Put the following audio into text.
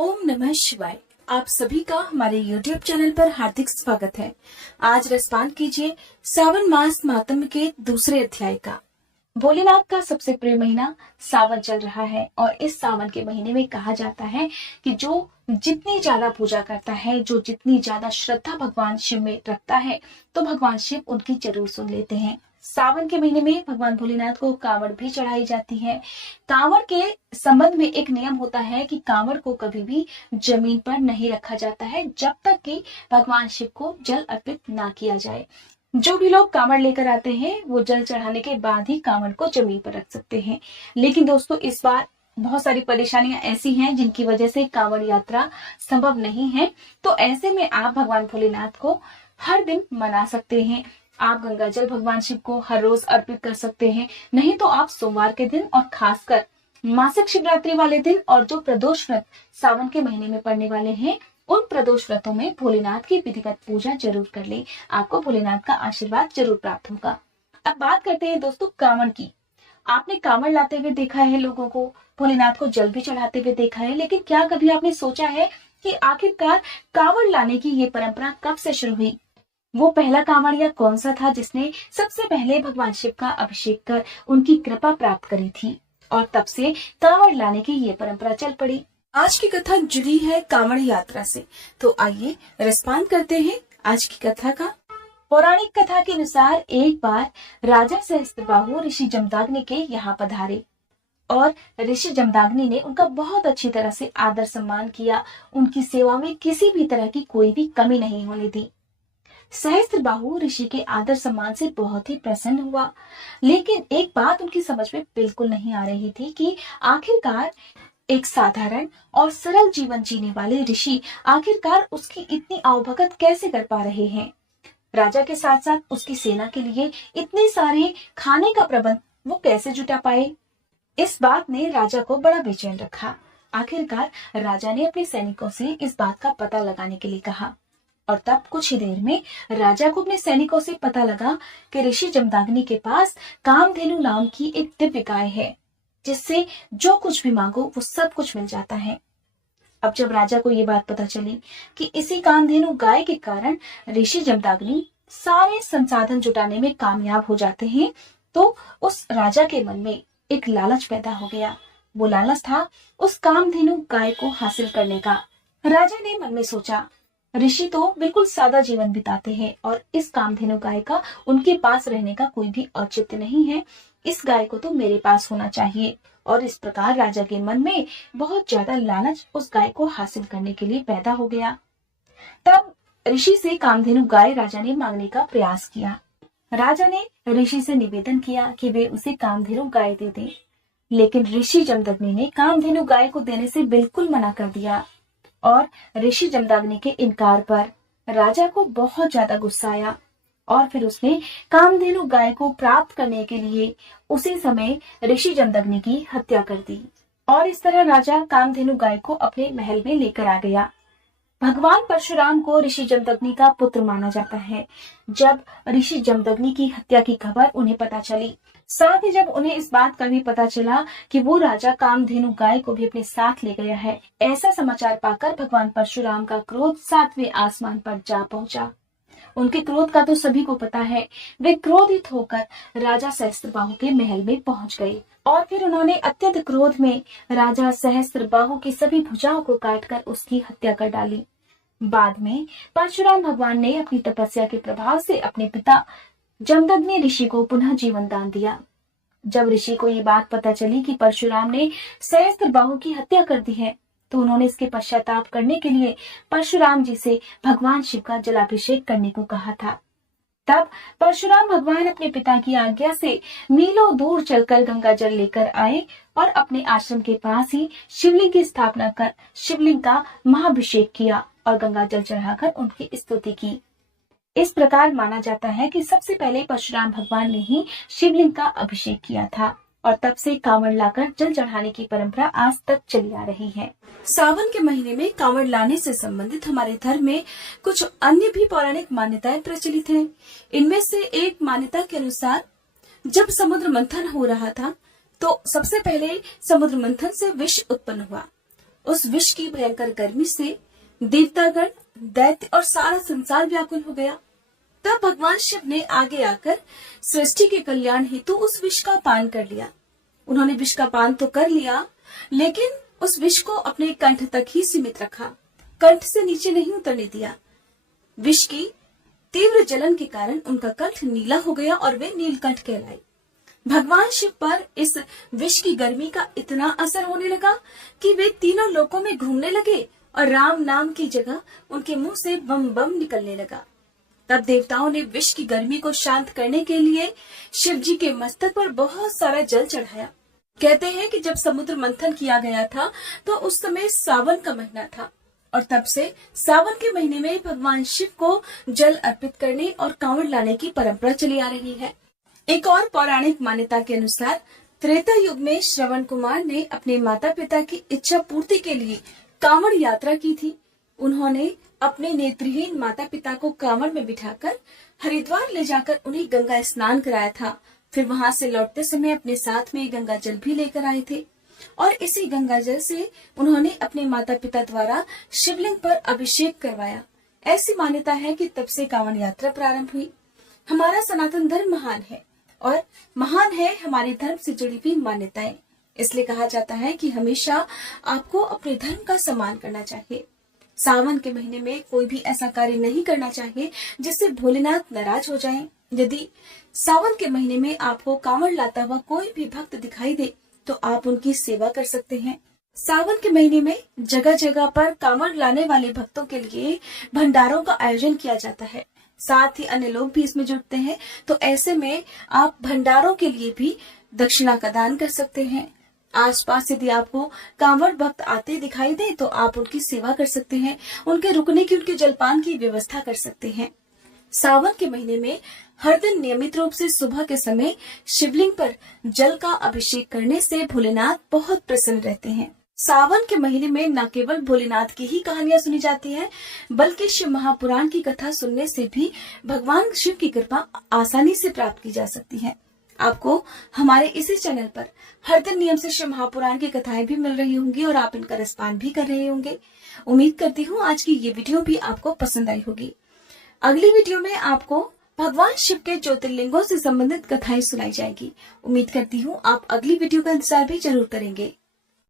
ओम नमः शिवाय। आप सभी का हमारे YouTube चैनल पर हार्दिक स्वागत है। आज रसपान कीजिए सावन मास मातम के दूसरे अध्याय का। भोलेनाथ का सबसे प्रिय महीना सावन चल रहा है और इस सावन के महीने में कहा जाता है कि जो जितनी ज्यादा पूजा करता है, जो जितनी ज्यादा श्रद्धा भगवान शिव में रखता है, तो भगवान शिव उनकी जरूर सुन लेते हैं। सावन के महीने में भगवान भोलेनाथ को कांवड़ भी चढ़ाई जाती है। कांवड़ के संबंध में एक नियम होता है कि कांवड़ को कभी भी जमीन पर नहीं रखा जाता है जब तक कि भगवान शिव को जल अर्पित ना किया जाए। जो भी लोग कांवड़ लेकर आते हैं वो जल चढ़ाने के बाद ही कांवड़ को जमीन पर रख सकते हैं। लेकिन दोस्तों, इस बार बहुत सारी परेशानियां ऐसी हैं जिनकी वजह से कांवड़ यात्रा संभव नहीं है। तो ऐसे में आप भगवान भोलेनाथ को हर दिन मना सकते हैं। आप गंगा जल भगवान शिव को हर रोज अर्पित कर सकते हैं। नहीं तो आप सोमवार के दिन और खासकर मासिक शिवरात्रि वाले दिन और जो प्रदोष व्रत सावन के महीने में पड़ने वाले हैं, उन प्रदोष व्रतों में भोलेनाथ की विधिवत पूजा जरूर कर ले। आपको भोलेनाथ का आशीर्वाद जरूर प्राप्त होगा। अब बात करते हैं दोस्तों कांवड़ की। आपने कांवड़ लाते हुए देखा है लोगों को, भोलेनाथ को जल भी चढ़ाते हुए देखा है, लेकिन क्या कभी आपने सोचा है कि आखिरकार कांवड़ लाने की ये परंपरा कब से शुरू हुई? वो पहला कांवड़िया कौन सा था जिसने सबसे पहले भगवान शिव का अभिषेक कर उनकी कृपा प्राप्त करी थी, और तब से कांवड़ लाने की ये परंपरा चल पड़ी। आज की कथा जुड़ी है कांवड़ यात्रा से, तो आइए रसपान करते हैं आज की कथा का। पौराणिक कथा के अनुसार एक बार राजा सहस्त्रबाहु ऋषि जमदाग्नि के यहाँ पधारे और ऋषि जमदाग्नि ने उनका बहुत अच्छी तरह से आदर सम्मान किया। उनकी सेवा में किसी भी तरह की कोई भी कमी नहीं होने दी। सहस्त्रबाहु ऋषि के आदर सम्मान से बहुत ही प्रसन्न हुआ, लेकिन एक बात उनकी समझ में बिल्कुल नहीं आ रही थी कि आखिरकार एक साधारण और सरल जीवन जीने वाले ऋषि आखिरकार उसकी इतनी आवभगत कैसे कर पा रहे हैं। राजा के साथ साथ उसकी सेना के लिए इतने सारे खाने का प्रबंध वो कैसे जुटा पाए। इस बात ने राजा को बड़ा बेचैन रखा। आखिरकार राजा ने अपने सैनिकों से इस बात का पता लगाने के लिए कहा, और तब कुछ ही देर में राजा को अपने सैनिकों से पता लगा कि ऋषि जमदाग्नि के पास कामधेनु नाम की एक दिव्य गाय है, जिससे जो कुछ भी मांगो वो सब कुछ मिल जाता है। अब जब राजा को ये बात पता चली कि इसी कामधेनु गाय के कारण ऋषि जमदाग्नि सारे संसाधन जुटाने में कामयाब हो जाते हैं, तो उस राजा के मन में एक लालच पैदा हो गया। वो लालच था उस कामधेनु गाय को हासिल करने का। राजा ने मन में सोचा, ऋषि तो बिल्कुल सादा जीवन बिताते हैं और इस कामधेनु गाय का उनके पास रहने का कोई भी औचित्य नहीं है। इस गाय को तो मेरे पास होना चाहिए। और इस प्रकार राजा के मन में बहुत ज्यादा लालच उस गाय को हासिल करने के लिए पैदा हो गया। तब ऋषि से कामधेनु गाय राजा ने मांगने का प्रयास किया। राजा ने ऋषि से निवेदन किया कि वे उसे कामधेनु गाय दे दें, लेकिन ऋषि जमदग्नि ने कामधेनु गाय को देने से बिल्कुल मना कर दिया। और ऋषि जमदाग्नि के इनकार पर राजा को बहुत ज्यादा गुस्सा आया और फिर उसने कामधेनु गाय को प्राप्त करने के लिए उसी समय ऋषि जमदग्नि की हत्या कर दी। और इस तरह राजा कामधेनु गाय को अपने महल में लेकर आ गया। भगवान परशुराम को ऋषि जमदग्नि का पुत्र माना जाता है। जब ऋषि जमदग्नि की हत्या की खबर उन्हें पता चली, साथ ही जब उन्हें इस बात का भी पता चला कि वो राजा कामधेनु गाय को भी अपने साथ ले गया है, ऐसा समाचार पाकर भगवान परशुराम का क्रोध 7वें आसमान पर जा पहुंचा। उनके क्रोध का तो सभी को पता है। वे क्रोधित होकर राजा सहस्त्रबाहु के महल में पहुंच गए और फिर उन्होंने अत्यंत क्रोध में राजा सहस्त्रबाहु की सभी भुजाओं को काटकर उसकी हत्या कर डाली। बाद में परशुराम भगवान ने अपनी तपस्या के प्रभाव से अपने पिता जमदग्नि ऋषि को पुनः जीवन दान दिया। जब ऋषि को ये बात पता चली कि परशुराम ने सहस्त्रबाहु की हत्या कर दी है, तो उन्होंने इसके पश्चाताप करने के लिए परशुराम जी से भगवान शिव का जलाभिषेक करने को कहा था। तब परशुराम भगवान अपने पिता की आज्ञा से मीलों दूर चलकर गंगा जल लेकर आए और अपने आश्रम के पास ही शिवलिंग की स्थापना कर शिवलिंग का महाभिषेक किया और गंगा जल चढ़ाकर उनकी स्तुति की। इस प्रकार माना जाता है कि सबसे पहले परशुराम भगवान ने ही शिवलिंग का अभिषेक किया था और तब से कांवड़ लाकर जल चढ़ाने की परंपरा आज तक चली आ रही है। सावन के महीने में कांवड़ लाने से संबंधित हमारे धर्म में कुछ अन्य भी पौराणिक मान्यताएं प्रचलित हैं। इनमें से एक मान्यता के अनुसार जब समुद्र मंथन हो रहा था, तो सबसे पहले समुद्र मंथन से विष उत्पन्न हुआ उस विष की भयंकर गर्मी से देवतागण, दैत्य और सारा संसार व्याकुल हो गया। तब भगवान शिव ने आगे आकर सृष्टि के कल्याण हेतु उस विष का पान कर लिया। उन्होंने विष का पान तो कर लिया, लेकिन उस विष को अपने कंठ तक ही सीमित रखा, कंठ से नीचे नहीं उतरने दिया। विष की तीव्र जलन के कारण उनका कंठ नीला हो गया और वे नीलकंठ कहलाए। भगवान शिव पर इस विष की गर्मी का इतना असर होने लगा कि वे तीनों लोकों में घूमने लगे और राम नाम की जगह उनके मुंह से बम बम निकलने लगा। तब देवताओं ने विष की गर्मी को शांत करने के लिए शिव जी के मस्तक पर बहुत सारा जल चढ़ाया। कहते हैं कि जब समुद्र मंथन किया गया था तो उस समय सावन का महीना था और तब से सावन के महीने में भगवान शिव को जल अर्पित करने और कांवड़ लाने की परंपरा चली आ रही है। एक और पौराणिक मान्यता के अनुसार त्रेता युग में श्रवण कुमार ने अपने माता पिता की इच्छा पूर्ति के लिए कांवड़ यात्रा की थी। उन्होंने अपने नेत्रहीन माता पिता को कांवड़ में बिठाकर हरिद्वार ले जाकर उन्हें गंगा स्नान कराया था। फिर वहां से लौटते समय अपने साथ में गंगा जल भी लेकर आए थे और इसी गंगा जल से उन्होंने अपने माता पिता द्वारा शिवलिंग पर अभिषेक करवाया। ऐसी मान्यता है कि तब से कांवड़ यात्रा प्रारंभ हुई। हमारा सनातन धर्म महान है और महान है हमारे धर्म से जुड़ी हुई मान्यताएं। इसलिए कहा जाता है कि हमेशा आपको अपने धर्म का सम्मान करना चाहिए। सावन के महीने में कोई भी ऐसा कार्य नहीं करना चाहिए जिससे भोलेनाथ नाराज हो जाएं। यदि सावन के महीने में आपको कांवड़ लाता हुआ कोई भी भक्त दिखाई दे तो आप उनकी सेवा कर सकते हैं। सावन के महीने में जगह जगह पर कांवड़ लाने वाले भक्तों के लिए भंडारों का आयोजन किया जाता है। साथ ही अन्य लोग भी इसमें जुटते हैं, तो ऐसे में आप भंडारों के लिए भी दक्षिणा का दान कर सकते हैं। आसपास यदि आपको कांवड़ भक्त आते दिखाई दे तो आप उनकी सेवा कर सकते हैं, उनके रुकने की, उनके जलपान की व्यवस्था कर सकते हैं। सावन के महीने में हर दिन नियमित रूप से सुबह के समय शिवलिंग पर जल का अभिषेक करने से भोलेनाथ बहुत प्रसन्न रहते हैं। सावन के महीने में न केवल भोलेनाथ की ही कहानियां सुनी जाती हैं, बल्कि शिव महापुराण की कथा सुनने से भी भगवान शिव की कृपा आसानी से प्राप्त की जा सकती है। आपको हमारे इसी चैनल पर हर दिन नियम से शिव महापुराण की कथाएं भी मिल रही होंगी और आप इनका रसपान भी कर रहे होंगे। उम्मीद करती हूँ आज की ये वीडियो भी आपको पसंद आई होगी। अगली वीडियो में आपको भगवान शिव के ज्योतिर्लिंगों से संबंधित कथाएं सुनाई जाएगी। उम्मीद करती हूँ आप अगली वीडियो का इंतजार भी जरूर करेंगे।